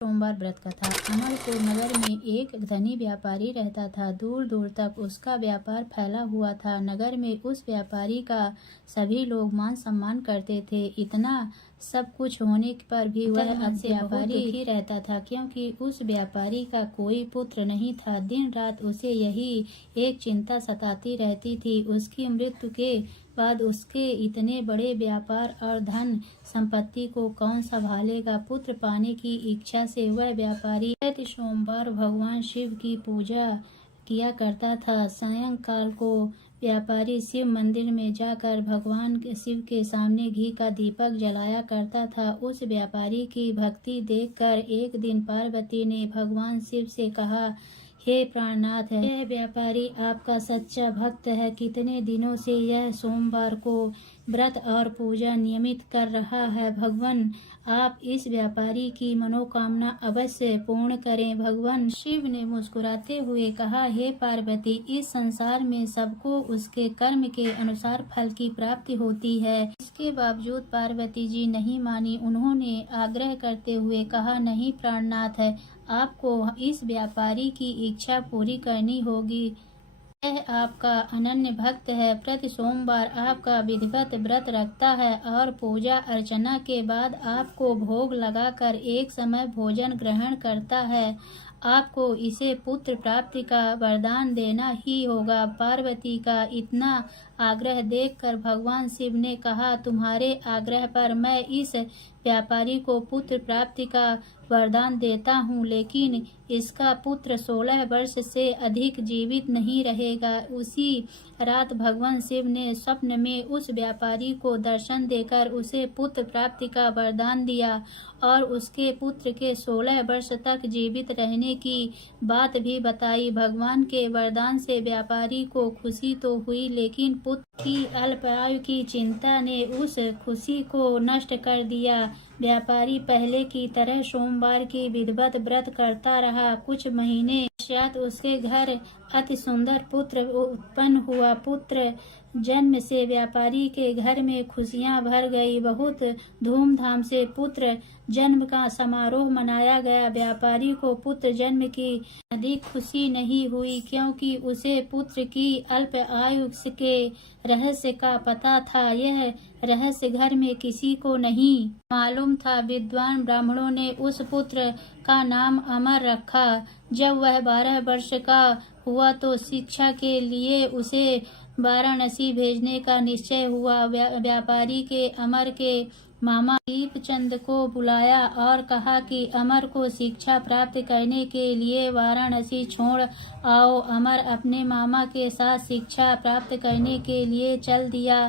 सोमवार व्रत कथा। अमरपुर नगर में एक धनी व्यापारी रहता था। दूर दूर तक उसका व्यापार फैला हुआ था। नगर में उस व्यापारी का सभी लोग मान सम्मान करते थे। इतना सब कुछ होने पर भी वह अच्छे व्यापारी ही रहता था, क्योंकि उस व्यापारी का कोई पुत्र नहीं था। दिन रात उसे यही एक चिंता सताती रहती थी, उसकी मृत्यु के बाद उसके इतने बड़े व्यापार और धन संपत्ति को कौन संभालेगा। पुत्र पाने की इच्छा से वह व्यापारी प्रति सोमवार भगवान शिव की पूजा किया करता था। सायंकाल को व्यापारी शिव मंदिर में जाकर भगवान शिव के सामने घी का दीपक जलाया करता था। उस व्यापारी की भक्ति देखकर एक दिन पार्वती ने भगवान शिव से कहा, हे प्राणनाथ, यह व्यापारी आपका सच्चा भक्त है। कितने दिनों से यह सोमवार को व्रत और पूजा नियमित कर रहा है। भगवान आप इस व्यापारी की मनोकामना अवश्य पूर्ण करें। भगवान शिव ने मुस्कुराते हुए कहा, हे पार्वती, इस संसार में सबको उसके कर्म के अनुसार फल की प्राप्ति होती है। इसके बावजूद पार्वती जी नहीं मानी। उन्होंने आग्रह करते हुए कहा, नहीं प्राणनाथ, है आपको इस व्यापारी की इच्छा पूरी करनी होगी। यह आपका अनन्य भक्त है। प्रति सोमवार आपका विधिवत व्रत रखता है और पूजा अर्चना के बाद आपको भोग लगाकर एक समय भोजन ग्रहण करता है। आपको इसे पुत्र प्राप्ति का वरदान देना ही होगा। पार्वती का इतना आग्रह देखकर भगवान शिव ने कहा, तुम्हारे आग्रह पर मैं इस व्यापारी को पुत्र प्राप्ति का वरदान देता हूँ, लेकिन इसका पुत्र 16 वर्ष से अधिक जीवित नहीं रहेगा। उसी रात भगवान शिव ने स्वप्न में उस व्यापारी को दर्शन देकर उसे पुत्र प्राप्ति का वरदान दिया और उसके पुत्र के 16 वर्ष तक जीवित रहने की बात भी बताई। भगवान के वरदान से व्यापारी को खुशी तो हुई, लेकिन पुत्र की अल्पायु की चिंता ने उस खुशी को नष्ट कर दिया। व्यापारी पहले की तरह सोमवार की विधिवत व्रत करता रहा। कुछ महीने पश्चात उसके घर अति सुंदर पुत्र उत्पन्न हुआ। पुत्र जन्म से व्यापारी के घर में खुशियां भर गई। बहुत धूमधाम से पुत्र जन्म का समारोह मनाया गया। व्यापारी को पुत्र जन्म की अधिक खुशी नहीं हुई, क्योंकि उसे पुत्र की अल्प आयु के रहस्य का पता था। यह रहस्य घर में किसी को नहीं मालूम था। विद्वान ब्राह्मणों ने उस पुत्र का नाम अमर रखा। जब वह 12 वर्ष का हुआ तो शिक्षा के लिए उसे वाराणसी भेजने का निश्चय हुआ। व्यापारी के अमर के मामा दीपचंद को बुलाया और कहा कि अमर को शिक्षा प्राप्त करने के लिए वाराणसी छोड़ आओ। अमर अपने मामा के साथ शिक्षा प्राप्त करने के लिए चल दिया।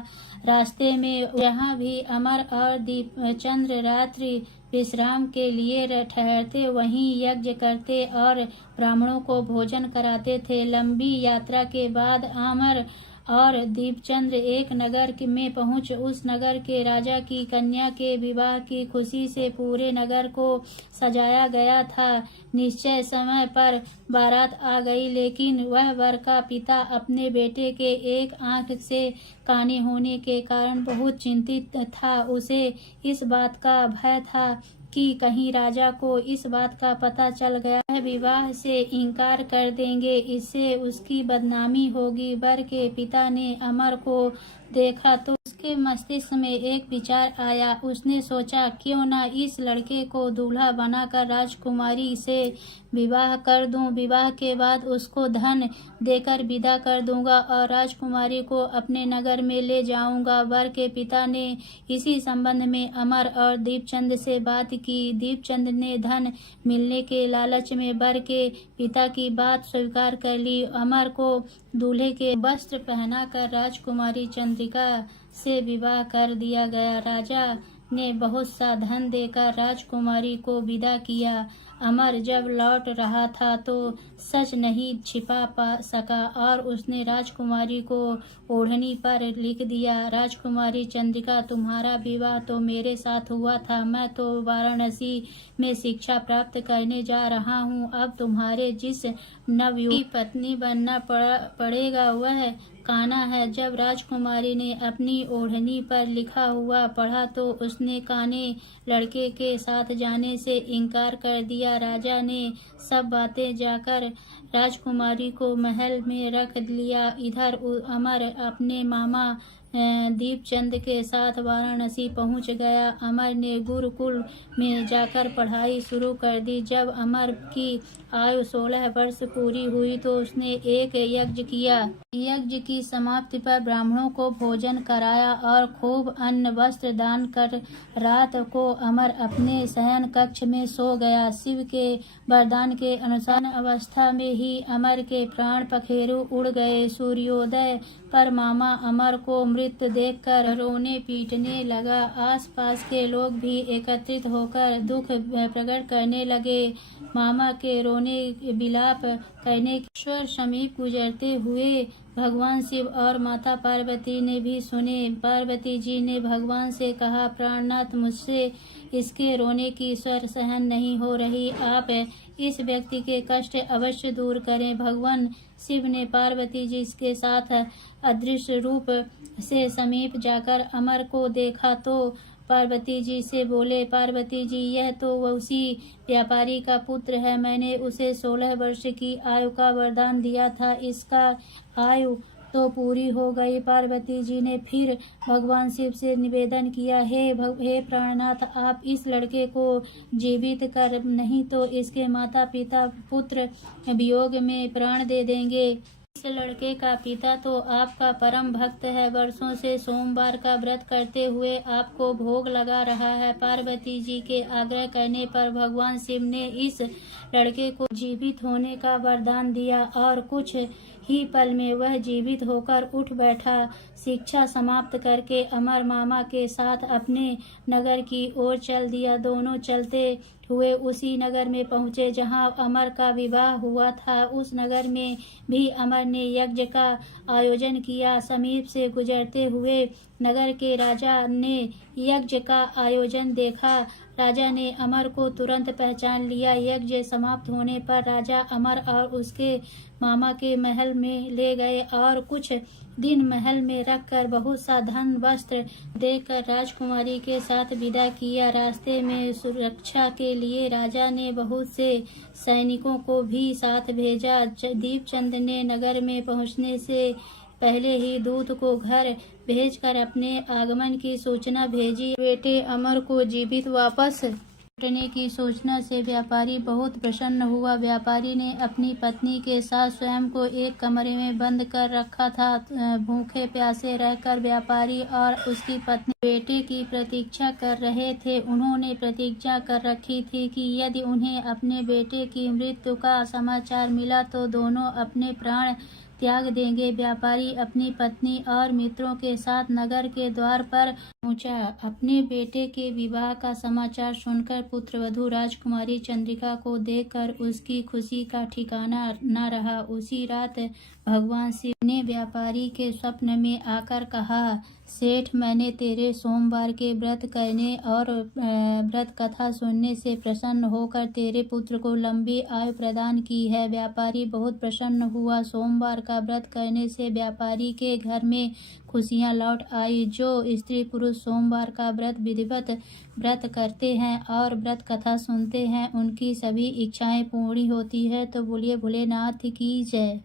रास्ते में जहाँ भी अमर और दीपचंद रात्रि विश्राम के लिए ठहरते, वहीं यज्ञ करते और ब्राह्मणों को भोजन कराते थे। लंबी यात्रा के बाद अमर और दीपचंद एक नगर में पहुंच उस नगर के राजा की कन्या के विवाह की खुशी से पूरे नगर को सजाया गया था। निश्चय समय पर बारात आ गई, लेकिन वह वर का पिता अपने बेटे के एक आंख से काने होने के कारण बहुत चिंतित था। उसे इस बात का भय था कि कहीं राजा को इस बात का पता चल गया, वह विवाह से इनकार कर देंगे, इससे उसकी बदनामी होगी। वर के पिता ने अमर को देखा तो उसके मस्तिष्क में एक विचार आया। उसने सोचा, क्यों न इस लड़के को दूल्हा बनाकर राजकुमारी से विवाह कर दूं। विवाह के बाद उसको धन देकर विदा कर दूंगा और राजकुमारी को अपने नगर में ले जाऊंगा। वर के पिता ने इसी संबंध में अमर और दीपचंद से बात की। दीपचंद ने धन मिलने के लालच में वर के पिता की बात स्वीकार कर ली। अमर को दूल्हे के वस्त्र पहनाकर राजकुमारी चंद्रिका से विवाह कर दिया गया। राजा ने बहुत सा धन देकर राजकुमारी को विदा किया। अमर जब लौट रहा था तो सच नहीं छिपा पा सका और उसने राजकुमारी को ओढ़नी पर लिख दिया, राजकुमारी चंद्रिका, तुम्हारा विवाह तो मेरे साथ हुआ था। मैं तो वाराणसी में शिक्षा प्राप्त करने जा रहा हूँ। अब तुम्हारे जिस नवयुवती पत्नी बनना पड़ेगा वह काना है। जब राजकुमारी ने अपनी ओढ़नी पर लिखा हुआ पढ़ा तो उसने काने लड़के के साथ जाने से इनकार कर दिया। राजा ने सब बातें जाकर राजकुमारी को महल में रख लिया। इधर अमर अपने मामा दीपचंद के साथ वाराणसी पहुंच गया। अमर ने गुरुकुल में जाकर पढ़ाई शुरू कर दी। जब अमर की आयु 16 वर्ष पूरी हुई तो उसने एक यज्ञ किया। यज्ञ की समाप्ति पर ब्राह्मणों को भोजन कराया और खूब अन्न वस्त्र दान कर रात को अमर अपने शयन कक्ष में सो गया। शिव के वरदान के अनुसार अवस्था में ही अमर के प्राण पखेरु उड़ गए। सूर्योदय पर मामा अमर को मृत देखकर रोने पीटने लगा। आसपास के लोग भी एकत्रित होकर दुख प्रकट करने लगे। मामा के रोने विलाप करने ईश्वर समीप गुजरते हुए भगवान शिव और माता पार्वती ने भी सुने। पार्वती जी ने भगवान से कहा, प्राणनाथ, मुझसे इसके रोने की स्वर सहन नहीं हो रही, आप इस व्यक्ति के कष्ट अवश्य दूर करें। भगवान शिव ने पार्वती जी के साथ अदृश्य रूप से समीप जाकर अमर को देखा तो पार्वती जी से बोले, पार्वती जी, यह तो उसी व्यापारी का पुत्र है। मैंने उसे 16 वर्ष की आयु का वरदान दिया था, इसका आयु तो पूरी हो गई। पार्वती जी ने फिर भगवान शिव से निवेदन किया, हे प्राणनाथ, आप इस लड़के को जीवित कर, नहीं तो इसके माता पिता पुत्र वियोग में प्राण दे देंगे। इस लड़के का पिता तो आपका परम भक्त है, वर्षों से सोमवार का व्रत करते हुए आपको भोग लगा रहा है। पार्वती जी के आग्रह करने पर भगवान शिव ने इस लड़के को जीवित होने का वरदान दिया और कुछ ही पल में वह जीवित होकर उठ बैठा। शिक्षा समाप्त करके अमर मामा के साथ अपने नगर की ओर चल दिया। दोनों चलते हुए उसी नगर में पहुँचे जहाँ अमर का विवाह हुआ था। उस नगर में भी अमर ने यज्ञ का आयोजन किया। समीप से गुजरते हुए नगर के राजा ने यज्ञ का आयोजन देखा। राजा ने अमर को तुरंत पहचान लिया। यज्ञ समाप्त होने पर राजा अमर और उसके मामा के महल में ले गए और कुछ दिन महल में रखकर बहुत सा धन वस्त्र देकर राजकुमारी के साथ विदा किया। रास्ते में सुरक्षा के लिए राजा ने बहुत से सैनिकों को भी साथ भेजा। दीपचंद ने नगर में पहुंचने से पहले ही दूत को घर भेजकर अपने आगमन की सूचना भेजी। बेटे अमर को जीवित वापस लौटने की सूचना से व्यापारी बहुत प्रसन्न हुआ। व्यापारी ने अपनी पत्नी के साथ स्वयं को एक कमरे में बंद कर रखा था। भूखे प्यासे रहकर व्यापारी और उसकी पत्नी बेटे की प्रतीक्षा कर रहे थे। उन्होंने प्रतिज्ञा कर रखी थी कि यदि उन्हें अपने बेटे की मृत्यु का समाचार मिला तो दोनों अपने प्राण त्याग देंगे। व्यापारी अपनी पत्नी और मित्रों के साथ नगर के द्वार पर पहुंचा। अपने बेटे के विवाह का समाचार सुनकर पुत्रवधू राजकुमारी चंद्रिका को देखकर उसकी खुशी का ठिकाना न रहा। उसी रात भगवान शिव ने व्यापारी के स्वप्न में आकर कहा, सेठ, मैंने तेरे सोमवार के व्रत करने और व्रत कथा सुनने से प्रसन्न होकर तेरे पुत्र को लंबी आयु प्रदान की है। व्यापारी बहुत प्रसन्न हुआ। सोमवार का व्रत करने से व्यापारी के घर में खुशियां लौट आई। जो स्त्री पुरुष सोमवार का व्रत विधिवत व्रत करते हैं और व्रत कथा सुनते हैं उनकी सभी इच्छाएं पूरी होती है। तो बोलिए भोलेनाथ की जय।